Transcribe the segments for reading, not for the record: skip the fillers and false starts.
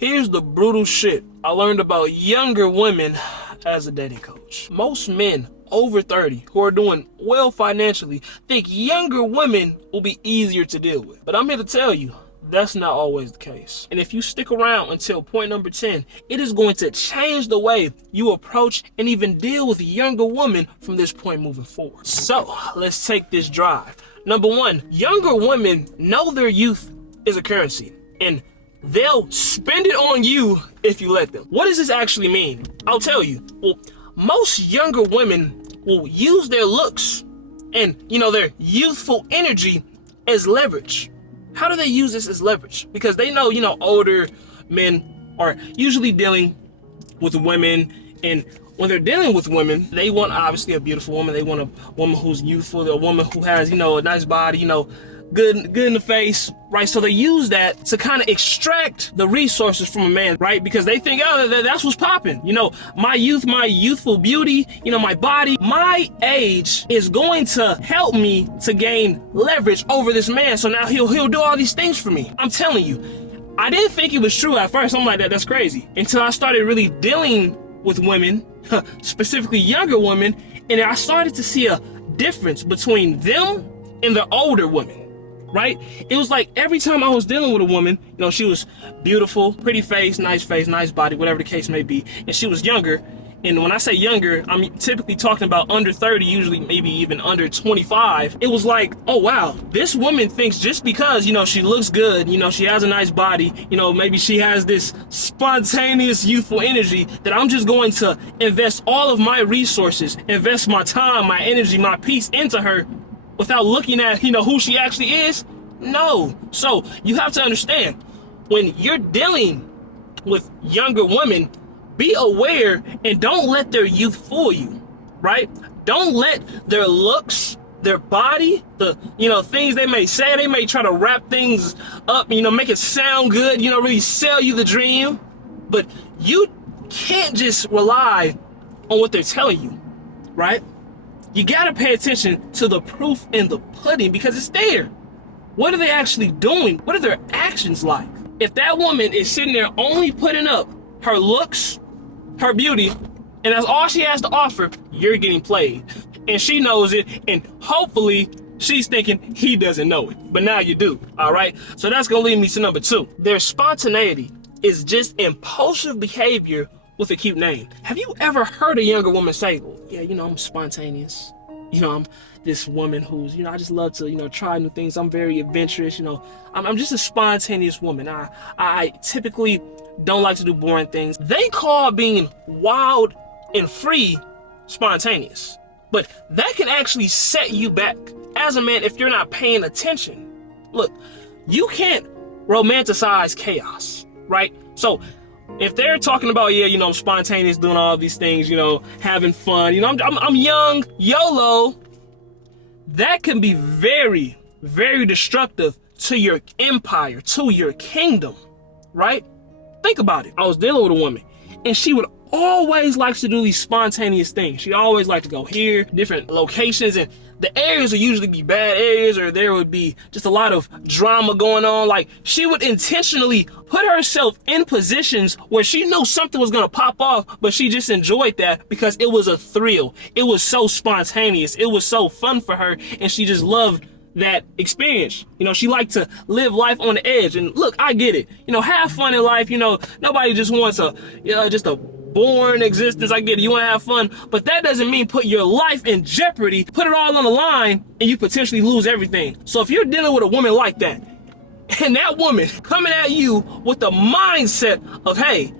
Here's the brutal shit I learned about younger women as a dating coach. Most men over 30 who are doing well financially think younger women will be easier to deal with. But I'm here to tell you, that's not always the case. And if you stick around until point number 10, it is going to change the way you approach and even deal with younger women from this point moving forward. So let's take this drive. Number one, younger women know their youth is a currency, and they'll spend it on you if you let them. What does this actually mean? I'll tell you. Well, most younger women will use their looks and, their youthful energy as leverage. How do they use this as leverage? Because they know, older men are usually dealing with women, and when they're dealing with women, they want obviously a beautiful woman. They want a woman who's youthful, a woman who has, a nice body, good in the face, right? So they use that to kind of extract the resources from a man, right? Because they think, oh, that's what's popping. My youth, my youthful beauty, my body, my age is going to help me to gain leverage over this man. So now he'll do all these things for me. I'm telling you, I didn't think it was true at first. I'm like, that's crazy. Until I started really dealing with women, specifically younger women, and I started to see a difference between them and the older women. Right? It was like every time I was dealing with a woman, she was beautiful, pretty face, nice body, whatever the case may be, and she was younger. And when I say younger, I'm typically talking about under 30, usually maybe even under 25. It was like, oh wow, this woman thinks just because, she looks good, she has a nice body, maybe she has this spontaneous youthful energy, that I'm just going to invest all of my resources, invest my time, my energy, my peace into her, without looking at, who she actually is? No. So you have to understand, when you're dealing with younger women, be aware and don't let their youth fool you, right? Don't let their looks, their body, the, things they may say, they may try to wrap things up, make it sound good, really sell you the dream. But you can't just rely on what they're telling you, right? You gotta pay attention to the proof in the pudding, because it's there. What are they actually doing? What are their actions like? If that woman is sitting there only putting up her looks, her beauty, and that's all she has to offer, you're getting played. And she knows it, and hopefully she's thinking he doesn't know it. But now you do, all right? So that's gonna lead me to number 2. Their spontaneity is just impulsive behavior with a cute name. Have you ever heard a younger woman say, well, yeah, I'm spontaneous. I'm this woman who's, I just love to, try new things. I'm very adventurous, I'm just a spontaneous woman. I typically don't like to do boring things. They call being wild and free spontaneous. But that can actually set you back as a man if you're not paying attention. Look, you can't romanticize chaos, right? So if they're talking about, yeah, I'm spontaneous, doing all these things, having fun, I'm young, YOLO, that can be very, very destructive to your empire, to your kingdom, right? Think about it. I was dealing with a woman, and she would always like to do these spontaneous things. She always liked to go here, different locations, and the areas would usually be bad areas, or there would be just a lot of drama going on. Like, she would intentionally put herself in positions where she knew something was gonna pop off, but she just enjoyed that because it was a thrill. It was so spontaneous. It was so fun for her, and she just loved that experience. She liked to live life on the edge. And look, I get it. Have fun in life. Nobody just wants just a boring existence. I get it. You want to have fun, but that doesn't mean put your life in jeopardy, put it all on the line, and you potentially lose everything. So if you're dealing with a woman like that, and that woman coming at you with the mindset of, hey,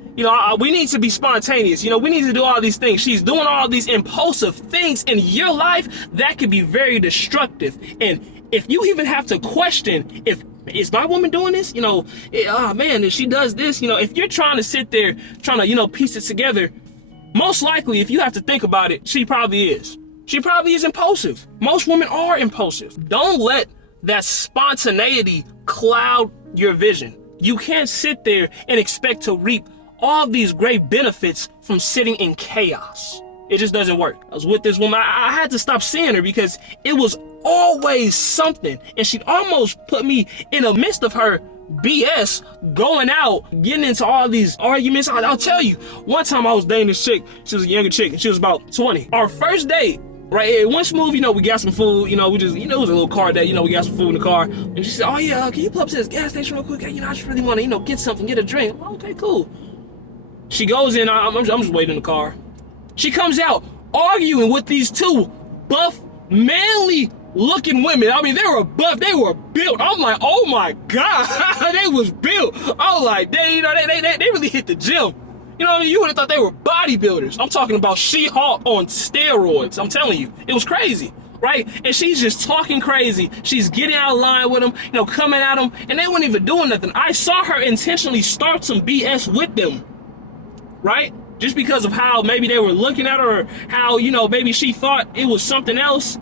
we need to be spontaneous, we need to do all these things, she's doing all these impulsive things in your life, that could be very destructive. And if you even have to question, is my woman doing this? Oh man, if she does this, if you're trying to sit there, trying to, piece it together, most likely, if you have to think about it, she probably is. She probably is impulsive. Most women are impulsive. Don't let that spontaneity cloud your vision. You can't sit there and expect to reap all these great benefits from sitting in chaos. It just doesn't work. I was with this woman. I had to stop seeing her because it was always something. And she'd almost put me in the midst of her BS, going out, getting into all these arguments. I'll tell you, one time I was dating this chick. She was a younger chick, and she was about 20. Our first date, right, it went smooth. We got some food. We just, it was a little car date. We got some food in the car. And she said, oh yeah, can you pull up to this gas station real quick? I just really want to, get something, get a drink. I'm like, okay, cool. She goes in. I'm just waiting in the car. She comes out arguing with these two buff, manly looking women. I mean, they were buff, they were built. I'm like, oh my God, they was built. I was like, they really hit the gym. You would have thought they were bodybuilders. I'm talking about She-Hulk on steroids. I'm telling you, it was crazy, right? And she's just talking crazy. She's getting out of line with them, coming at them, and they weren't even doing nothing. I saw her intentionally start some BS with them, right? Just because of how maybe they were looking at her, or how, maybe she thought it was something else.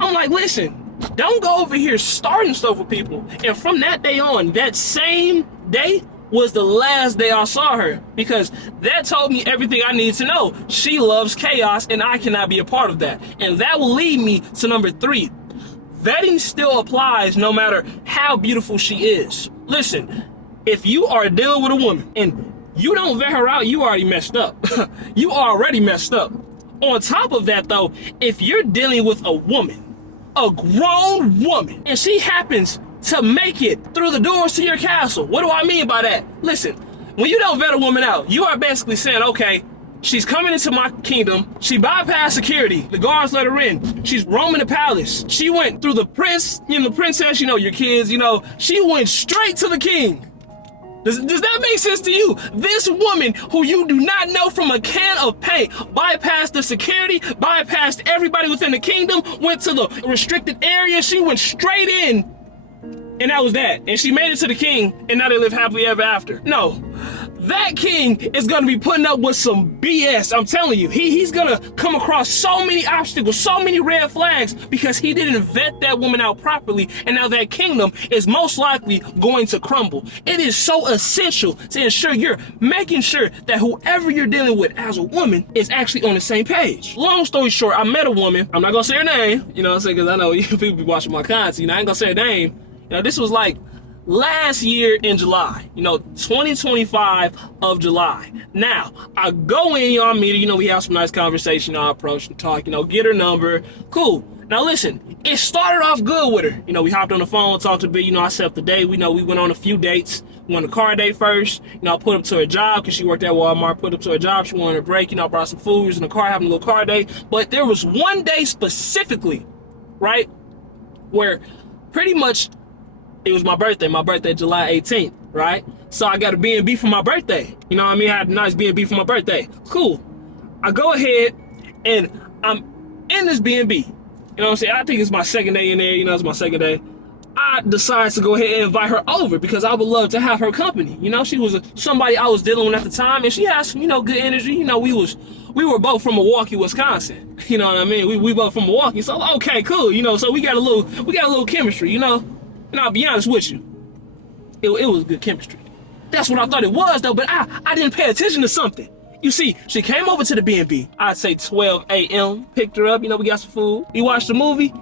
I'm like, listen, don't go over here starting stuff with people. And from that day on, that same day was the last day I saw her, because that told me everything I needed to know. She loves chaos, and I cannot be a part of that. And that will lead me to number 3. Vetting still applies no matter how beautiful she is. Listen, if you are dealing with a woman and you don't vet her out, you already messed up. You already messed up. On top of that, though, if you're dealing with a woman, a grown woman, and she happens to make it through the doors to your castle, what do I mean by that? Listen, when you don't vet a woman out, you are basically saying, okay, she's coming into my kingdom, she bypassed security, the guards let her in, she's roaming the palace, she went through the prince, the princess, your kids, she went straight to the king. Does that make sense to you? This woman who you do not know from a can of paint bypassed the security, bypassed everybody within the kingdom, went to the restricted area, she went straight in, and that was that. And she made it to the king, and now they live happily ever after. No, that king is gonna be putting up with some BS. I'm telling you, he's gonna come across so many obstacles, so many red flags, because he didn't vet that woman out properly, and now that kingdom is most likely going to crumble. It is so essential to ensure you're making sure that whoever you're dealing with as a woman is actually on the same page. Long story short, I met a woman. I'm not gonna say her name, because I know people be watching my content. I ain't gonna say her name. This was like last year in July, 2025 of July. Now, I go in, I meet her, we have some nice conversation, I approach and talk, get her number, cool. Now listen, it started off good with her. We hopped on the phone, talked a bit, I set up the date, we went on a few dates. We went on a car date first, I put up to her job, because she worked at Walmart, put up to her job, she wanted a break, I brought some food, we was in the car, having a little car date. But there was one day specifically, right, where pretty much it was my birthday, July 18th, right? So I got a B&B for my birthday. I had a nice B&B for my birthday. Cool. I go ahead and I'm in this B&B. I think it's my second day in there, it's my second day. I decided to go ahead and invite her over because I would love to have her company. She was somebody I was dealing with at the time, and she has some, good energy. We were both from Milwaukee, Wisconsin. You know what I mean? We both from Milwaukee. So okay, cool. So we got a little chemistry, And I'll be honest with you, it was good chemistry. That's what I thought it was, though, but I didn't pay attention to something. You see, she came over to the B&B. I'd say 12 a.m., picked her up, we got some food. We watched the movie.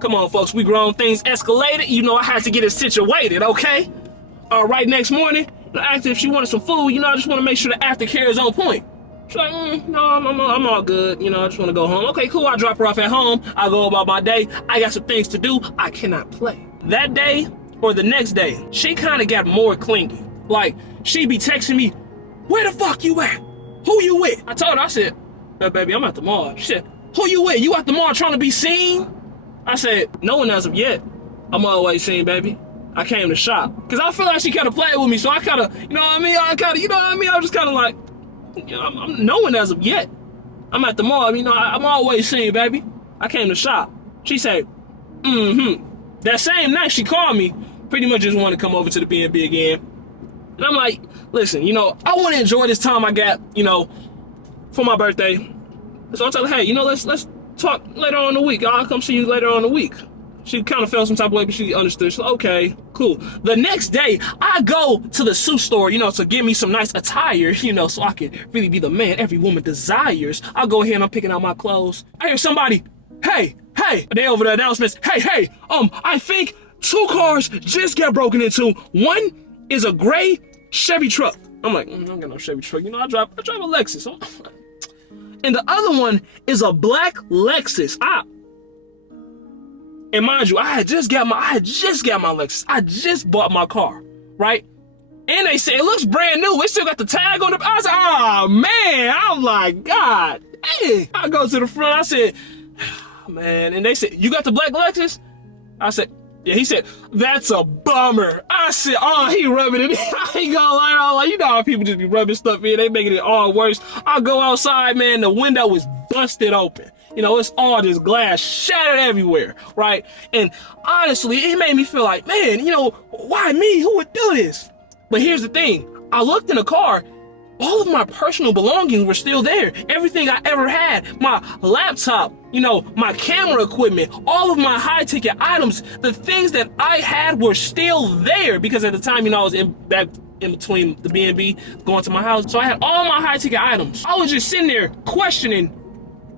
Come on, folks, we grown, things escalated. I had to get it situated, okay? Right next morning, I asked her if she wanted some food. I just want to make sure the aftercare is on point. She's like, no, I'm all good. I just want to go home. Okay, cool, I drop her off at home. I go about my day. I got some things to do. I cannot play. That day or the next day, she kind of got more clingy. Like, she'd be texting me, where the fuck you at? Who you with? I told her, I said, hey, baby, I'm at the mall. She said, who you with? You at the mall trying to be seen? I said, no one as of yet. I'm always seen, baby. I came to shop. Because I feel like she kind of played with me, so I kind of, I was just kind of like, I'm no one as of yet. I'm at the mall, I'm always seen, baby. I came to shop. She said, That same night she called me, pretty much just wanted to come over to the B&B again. And I'm like, listen, I want to enjoy this time I got, for my birthday. So I tell her, hey, let's talk later on in the week. I'll come see you later on in the week. She kind of felt some type of way, but she understood. So okay, cool. The next day, I go to the suit store, to get me some nice attire, so I can really be the man every woman desires. I'll go ahead and I'm picking out my clothes. I hear somebody, hey, they over the announcements. Hey, I think 2 cars just got broken into. One is a gray Chevy truck. I'm like, I don't got no Chevy truck. You know, I drive a Lexus. And the other one is a black Lexus. And mind you, I had just got my Lexus. I just bought my car, right? And they say it looks brand new. It still got the tag on it. I was like, oh man. I'm like, God dang. I go to the front. I said, man. And they said, you got the black Lexus? I said, yeah. He said, that's a bummer. I said, oh, he rubbing it in. I ain't gonna lie, like, you know how people just be rubbing stuff in. They making it all worse. I go outside, man. The window was busted open. You know, it's all this glass shattered everywhere, right? And honestly, it made me feel like, man, you know, why me? Who would do this? But here's the thing. I looked in the car. All of my personal belongings were still there. Everything I ever had, my laptop, you know, my camera equipment, all of my high-ticket items, the things that I had were still there because at the time, you know, I was back in between the B&B going to my house. So I had all my high-ticket items. I was just sitting there questioning,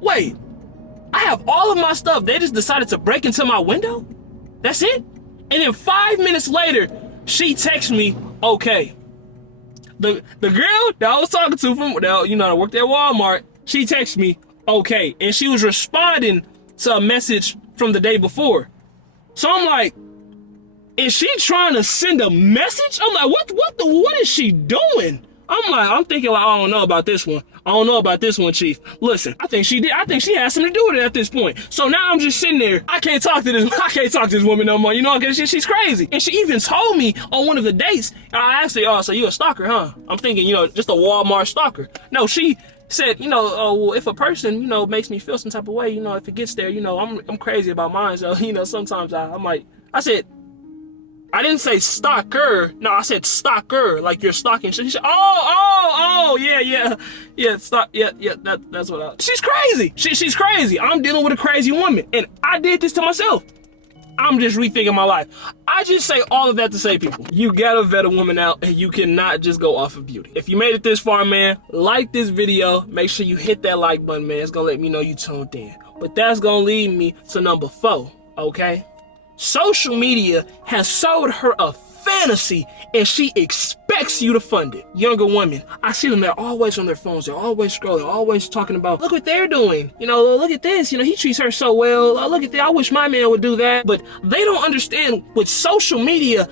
wait, I have all of my stuff. They just decided to break into my window? That's it? And then 5 minutes later, she texts me, okay. The girl that I was talking to from, you know, I worked at Walmart, she texted me, okay. And she was responding to a message from the day before. So I'm like, is she trying to send a message? I'm like, what is she doing? I'm thinking like, I don't know about this one. I don't know about this one, Chief. Listen, I think she had something to do with it at this point. So now I'm just sitting there. I can't talk to this woman no more, you know, because she's crazy. And she even told me on one of the dates, I asked her, oh, so you a stalker, huh? I'm thinking, you know, just a Walmart stalker. No, she said, you know, well, if a person, you know, makes me feel some type of way, you know, if it gets there, you know, I'm crazy about mine. So, you know, sometimes I said, I didn't say stalker. No, I said stalker, like you're stalking. She said, yeah. That's what she's crazy. She's crazy. I'm dealing with a crazy woman, and I did this to myself. I'm just rethinking my life. I just say all of that to say, people, you gotta vet a woman out, and you cannot just go off of beauty. If you made it this far, man, like this video. Make sure you hit that like button, man. It's gonna let me know you tuned in. But that's gonna lead me to number 4, okay? Social media has sold her a fantasy and she expects you to fund it. Younger women, I see them, they're always on their phones, they're always scrolling, always talking about, look what they're doing. You know, look at this, you know, he treats her so well. Oh, look at that, I wish my man would do that. But they don't understand with social media,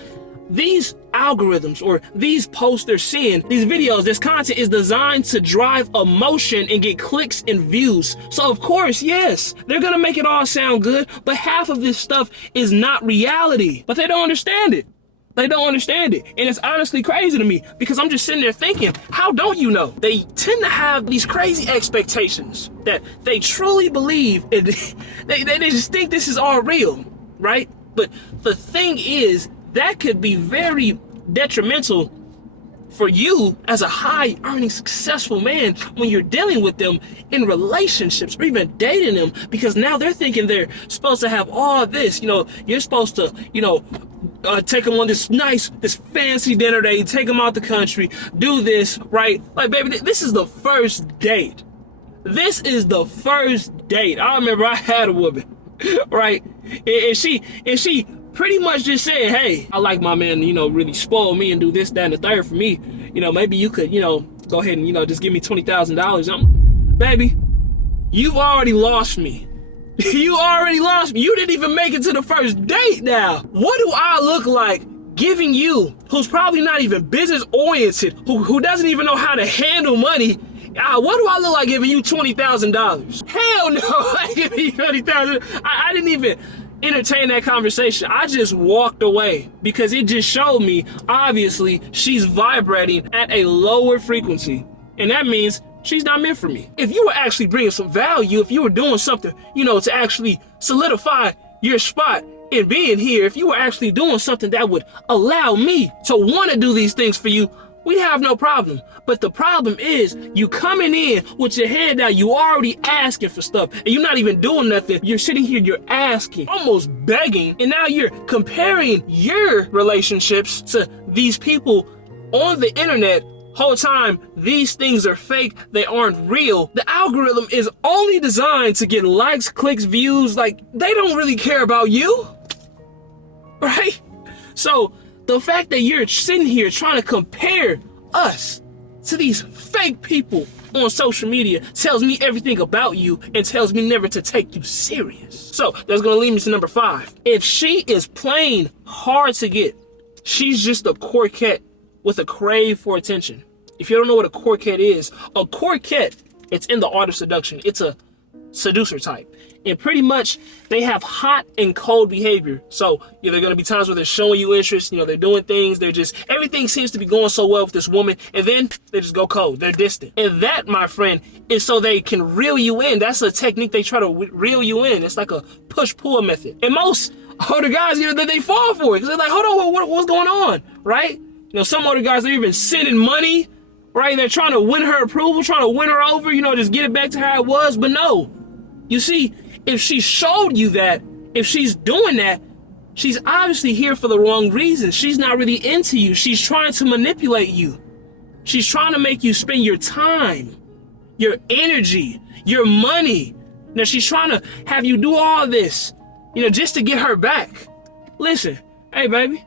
these algorithms or these posts they're seeing, these videos, this content is designed to drive emotion and get clicks and views. So of course, yes, they're gonna make it all sound good, but half of this stuff is not reality. But they don't understand it. They don't understand it. And it's honestly crazy to me because I'm just sitting there thinking, how don't you know? They tend to have these crazy expectations that they truly believe and they just think this is all real, right? But the thing is, that could be very detrimental for you as a high earning successful man when you're dealing with them in relationships or even dating them, because now they're thinking they're supposed to have all this, you know, you're supposed to, you know, take them on this fancy dinner date, take them out the country, do this, right? Like, baby, this is the first date. This is the first date. I remember I had a woman, right? And she pretty much just said, hey, I like my man, you know, really spoil me and do this, that, and the third for me. You know, maybe you could, you know, go ahead and, you know, just give me $20,000. Baby, you've already lost me. You already lost me. You didn't even make it to the first date now. What do I look like giving you, who's probably not even business oriented, who doesn't even know how to handle money? What do I look like giving you $20,000? Hell no, I give you $20,000. I didn't even entertain that conversation. I just walked away because it just showed me, obviously, she's vibrating at a lower frequency. And that means she's not meant for me. If you were actually bringing some value, if you were doing something, you know, to actually solidify your spot in being here, if you were actually doing something that would allow me to want to do these things for you, we have no problem. But the problem is you coming in with your head down, you already asking for stuff, and you're not even doing nothing. You're sitting here, you're asking, almost begging, and now you're comparing your relationships to these people on the internet. Whole time, these things are fake, they aren't real. The algorithm is only designed to get likes, clicks, views. Like, they don't really care about you. right? So the fact that you're sitting here trying to compare us to these fake people on social media tells me everything about you and tells me never to take you serious. So that's gonna lead me to number 5. If she is plain hard to get, she's just a coquette with a crave for attention. If you don't know what a coquette is, it's in the art of seduction. It's a seducer type. And pretty much they have hot and cold behavior. So there are going to be times where they're showing you interest, they're doing things, everything seems to be going so well with this woman, and then they just go cold, they're distant. And that, my friend, is so they can reel you in. That's a technique they try to reel you in. It's like a push-pull method. And most older guys, that they fall for it, because they're like, hold on, what's going on, right? Some older guys, they're even sending money, right? They're trying to win her approval, trying to win her over, just get it back to how it was. But no, you see, if she showed you that, if she's doing that, she's obviously here for the wrong reasons. She's not really into you. She's trying to manipulate you. She's trying to make you spend your time, your energy, your money. Now she's trying to have you do all this, just to get her back. Listen, hey baby,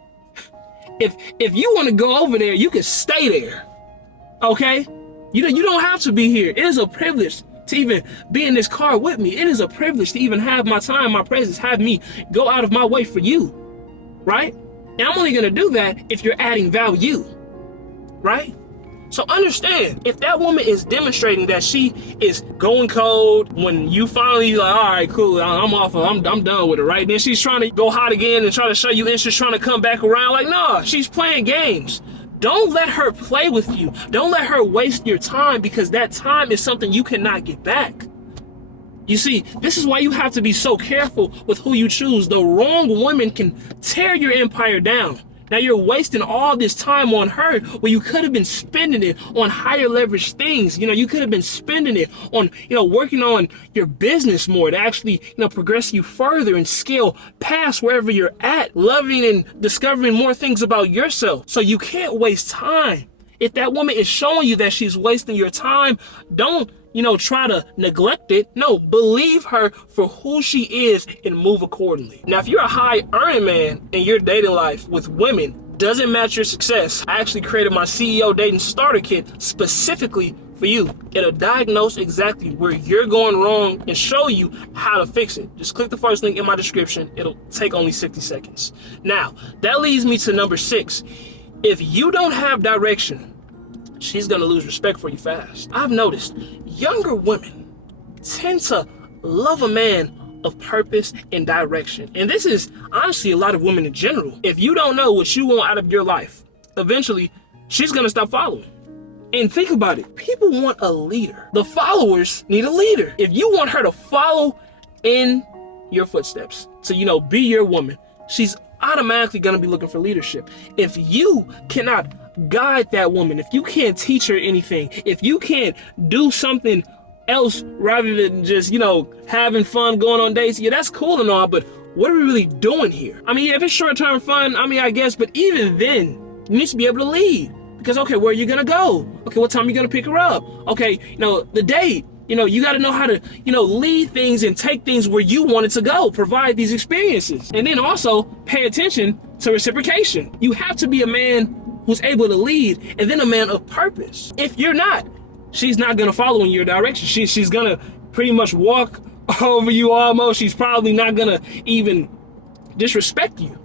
if you want to go over there, you can stay there. Okay? You don't have to be here. It is a privilege to even be in this car with me. It is a privilege to even have my time, my presence, have me go out of my way for you, right? And I'm only gonna do that if you're adding value, right? So understand, if that woman is demonstrating that she is going cold when you finally like, all right, cool, I'm off, I'm done with it, right? Then she's trying to go hot again and try to show you interest, trying to come back around. Like, nah, she's playing games. Don't let her play with you. Don't let her waste your time, because that time is something you cannot get back. You see, this is why you have to be so careful with who you choose. The wrong woman can tear your empire down. Now you're wasting all this time on her when you could have been spending it on higher leverage things. You could have been spending it on, working on your business more to actually, progress you further and scale past wherever you're at, loving and discovering more things about yourself. So you can't waste time. If that woman is showing you that she's wasting your time, don't, try to neglect it. No, believe her for who she is and move accordingly. Now, if you're a high earning man in your dating life with women doesn't match your success, I actually created my CEO Dating Starter Kit specifically for you. It'll diagnose exactly where you're going wrong and show you how to fix it. Just click the first link in my description. It'll take only 60 seconds. Now, that leads me to number 6. If you don't have direction, she's gonna lose respect for you fast. I've noticed younger women tend to love a man of purpose and direction. And this is honestly a lot of women in general. If you don't know what you want out of your life, eventually she's gonna stop following. And think about it, people want a leader. The followers need a leader. If you want her to follow in your footsteps, to be your woman, she's automatically gonna be looking for leadership. If you cannot guide that woman, if you can't teach her anything, if you can't do something else rather than just, having fun, going on dates, yeah, that's cool and all, but what are we really doing here? I mean, if it's short-term fun, I guess, but even then, you need to be able to lead. Because, okay, where are you gonna go? Okay, what time are you gonna pick her up? Okay, the date. You got to know how to, lead things and take things where you want it to go, provide these experiences. And then also pay attention to reciprocation. You have to be a man who's able to lead, and then a man of purpose. If you're not, she's not going to follow in your direction. She's going to pretty much walk over you almost. She's probably not going to even disrespect you.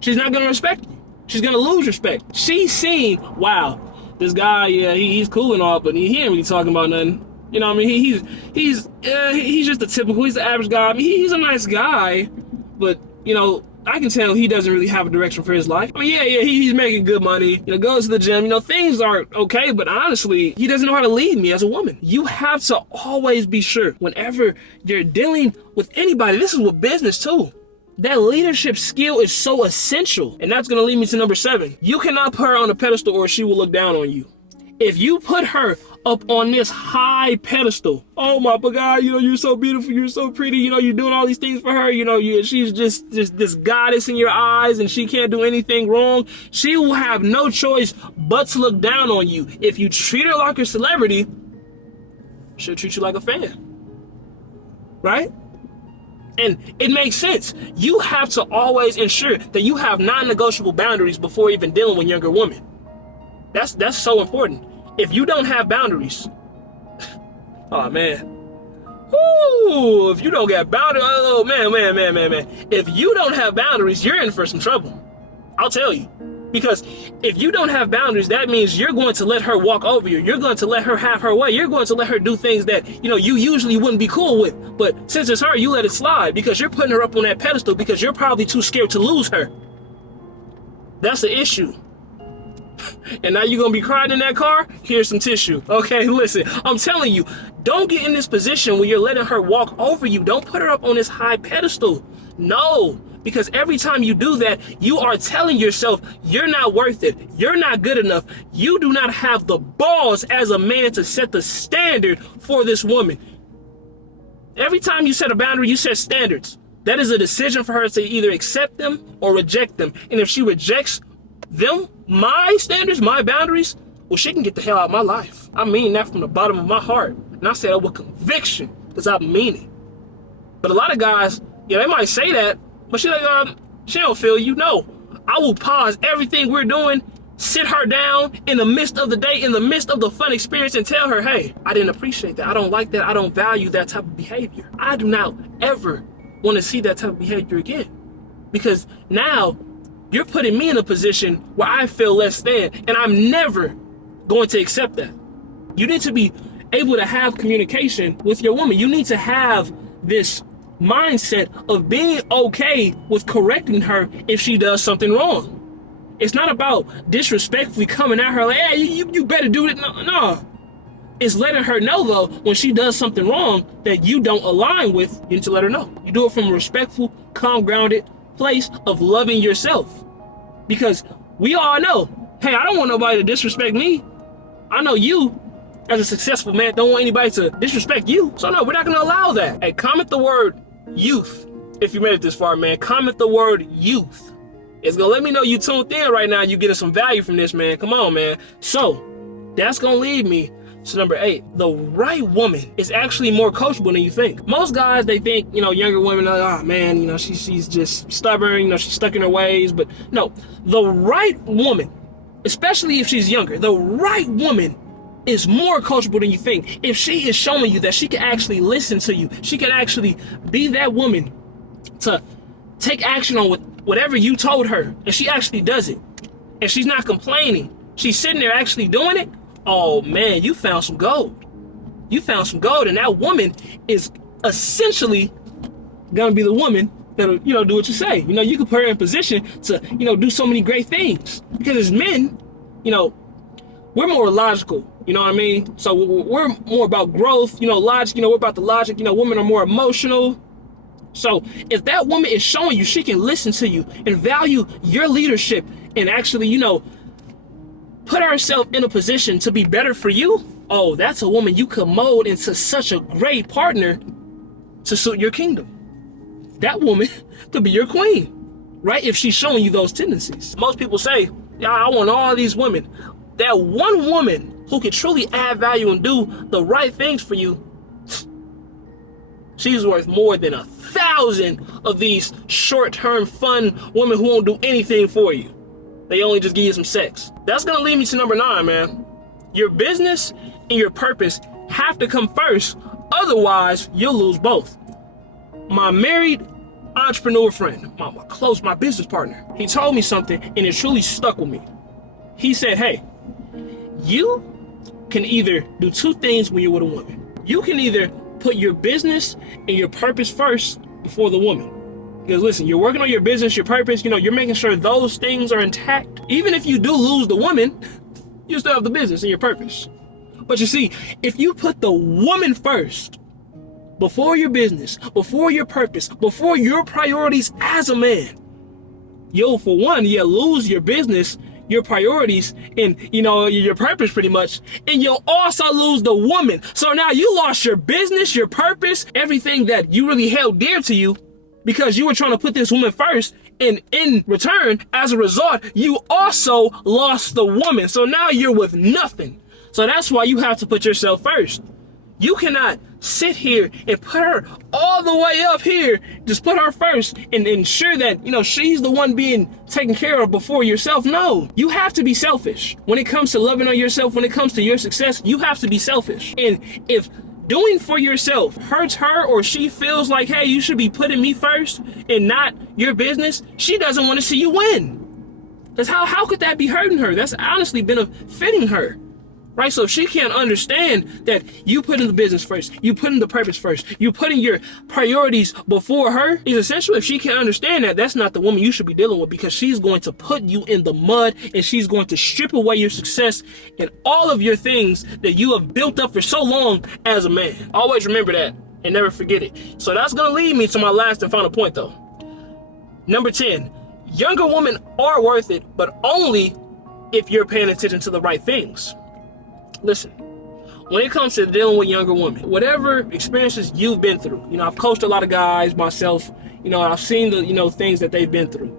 She's not going to respect you. She's going to lose respect. She's seen, wow, this guy, yeah, he's cool and all, but he ain't really talking about nothing. He's just he's the average guy. He's a nice guy, but I can tell he doesn't really have a direction for his life. He's making good money, goes to the gym, things aren't okay, but honestly, he doesn't know how to lead me as a woman. You have to always be sure whenever you're dealing with anybody, this is with business too, that leadership skill is so essential. And that's gonna lead me to number 7. You cannot put her on a pedestal or she will look down on you. If you put her up on this high pedestal, oh my God, you're so beautiful, you're so pretty, you're doing all these things for her, she's just this goddess in your eyes and she can't do anything wrong, she will have no choice but to look down on you. If you treat her like a celebrity, she'll treat you like a fan, right? And it makes sense. You have to always ensure that you have non-negotiable boundaries before even dealing with younger women. That's so important. If you don't have boundaries, oh man. Ooh, if you don't get boundaries, oh man. If you don't have boundaries, you're in for some trouble. I'll tell you. Because if you don't have boundaries, that means you're going to let her walk over you. You're going to let her have her way. You're going to let her do things that, you usually wouldn't be cool with. But since it's her, you let it slide because you're putting her up on that pedestal because you're probably too scared to lose her. That's the issue. And now you're going to be crying in that car? Here's some tissue. Okay, listen, I'm telling you, don't get in this position where you're letting her walk over you. Don't put her up on this high pedestal. No. Because every time you do that, you are telling yourself you're not worth it. You're not good enough. You do not have the balls as a man to set the standard for this woman. Every time you set a boundary, you set standards. That is a decision for her to either accept them or reject them. And if she rejects them, my standards, my boundaries, well, she can get the hell out of my life. I mean that from the bottom of my heart. And I say that with conviction because I mean it. But a lot of guys, they might say that, but she don't feel you. No, I will pause everything we're doing, sit her down in the midst of the day, in the midst of the fun experience, and tell her, hey, I didn't appreciate that. I don't like that. I don't value that type of behavior. I do not ever want to see that type of behavior again. Because now you're putting me in a position where I feel less than, and I'm never going to accept that. You need to be able to have communication with your woman. You need to have this mindset of being okay with correcting her if she does something wrong. It's not about disrespectfully coming at her like, hey, you better do it. No. It's letting her know, though, when she does something wrong that you don't align with, you need to let her know. You do it from a respectful, calm, grounded place of loving yourself. Because we all know, hey, I don't want nobody to disrespect me. I know you, as a successful man, don't want anybody to disrespect you. So no, we're not gonna allow that. Hey, comment the word youth if you made it this far, man. Comment the word youth. It's gonna let me know you tuned in right now. You getting some value from this, man. Come on, man. So that's gonna lead me to number 8. The right woman is actually more coachable than you think. Most guys, they think, younger women are like, oh man, she's just stubborn, she's stuck in her ways. But no, the right woman, especially if she's younger, the right woman is more coachable than you think. If she is showing you that she can actually listen to you, she can actually be that woman to take action on whatever you told her, and she actually does it, and she's not complaining, she's sitting there actually doing it. Oh man, you found some gold. You found some gold, and that woman is essentially gonna be the woman that'll, do what you say. You can put her in position to, do so many great things. Because as men, we're more logical, you know what I mean? So we're more about growth, logic, we're about the logic, women are more emotional. So if that woman is showing you she can listen to you and value your leadership and actually, put herself in a position to be better for you, oh, that's a woman you could mold into such a great partner to suit your kingdom. That woman could be your queen, right? If she's showing you those tendencies. Most people say, yeah, I want all these women. That one woman who can truly add value and do the right things for you, she's worth more than 1,000 of these short-term fun women who won't do anything for you. They only just give you some sex. That's gonna lead me to number 9, man. Your business and your purpose have to come first, otherwise you'll lose both. My married entrepreneur friend, my business partner, he told me something and it truly stuck with me. He said, hey, you can either do 2 things when you're with a woman. You can either put your business and your purpose first before the woman. Because listen, you're working on your business, your purpose, you're making sure those things are intact. Even if you do lose the woman, you still have the business and your purpose. But you see, if you put the woman first, before your business, before your purpose, before your priorities as a man, you'll, for one, lose your business, your priorities, and your purpose pretty much, and you'll also lose the woman. So now you lost your business, your purpose, everything that you really held dear to you, because you were trying to put this woman first, and in return, as a result, you also lost the woman. So now you're with nothing. So that's why you have to put yourself first. You cannot sit here and put her all the way up here, just put her first and ensure that, she's the one being taken care of before yourself. No, you have to be selfish. When it comes to loving on yourself, when it comes to your success, you have to be selfish. And if doing for yourself hurts her, or she feels like, hey, you should be putting me first and not your business, she doesn't want to see you win. Because how could that be hurting her? That's honestly benefiting her. Right? So if she can't understand that you put in the business first, you put in the purpose first, you put in your priorities before her, is essential. If she can't understand that, that's not the woman you should be dealing with, because she's going to put you in the mud and she's going to strip away your success and all of your things that you have built up for so long as a man. Always remember that and never forget it. So that's going to lead me to my last and final point though. Number 10, younger women are worth it, but only if you're paying attention to the right things. Listen, when it comes to dealing with younger women, whatever experiences you've been through, I've coached a lot of guys myself, I've seen the, things that they've been through.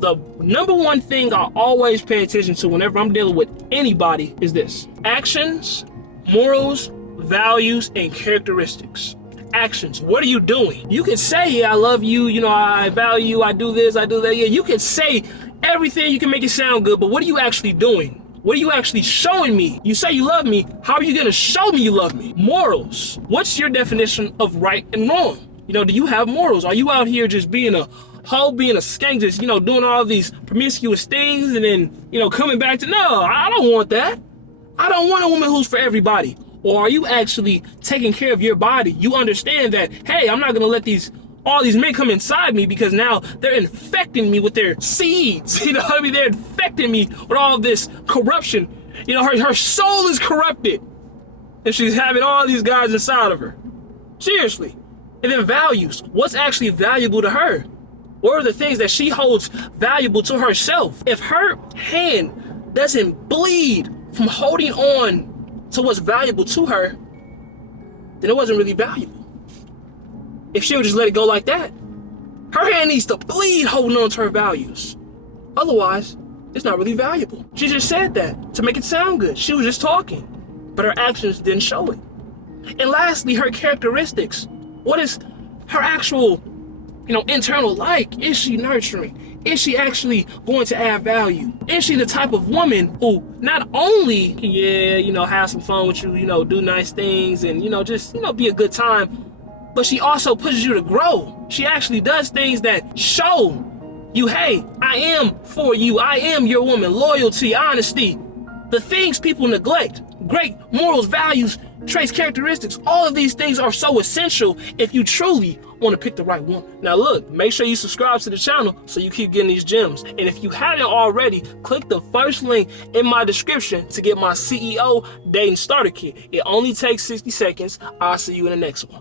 The number one thing I always pay attention to whenever I'm dealing with anybody is this: actions, morals, values, and characteristics. Actions. What are you doing? You can say, yeah, I love you, I value you, I do this, I do that. Yeah, you can say everything, you can make it sound good, but what are you actually doing? What are you actually showing me? You say you love me. How are you going to show me you love me? Morals. What's your definition of right and wrong? Do you have morals? Are you out here just being a hoe, being a skank, just, doing all these promiscuous things and then, coming back to, no, I don't want that. I don't want a woman who's for everybody. Or are you actually taking care of your body? You understand that, hey, I'm not going to let all these men come inside me, because now they're infecting me with their seeds. They're infecting me with all this corruption. Her soul is corrupted and she's having all these guys inside of her. Seriously. And then values. What's actually valuable to her? What are the things that she holds valuable to herself? If her hand doesn't bleed from holding on to what's valuable to her, then it wasn't really valuable. If she would just let it go like that, her hand needs to bleed holding on to her values. Otherwise, it's not really valuable. She just said that to make it sound good. She was just talking, but her actions didn't show it. And lastly, her characteristics. What is her actual, internal like? Is she nurturing? Is she actually going to add value? Is she the type of woman who not only can, have some fun with you, do nice things and, just, be a good time, but she also pushes you to grow. She actually does things that show you, hey, I am for you. I am your woman. Loyalty, honesty, the things people neglect. Great morals, values, traits, characteristics. All of these things are so essential if you truly want to pick the right woman. Now look, make sure you subscribe to the channel so you keep getting these gems. And if you haven't already, click the first link in my description to get my CEO Dating Starter Kit. It only takes 60 seconds. I'll see you in the next one.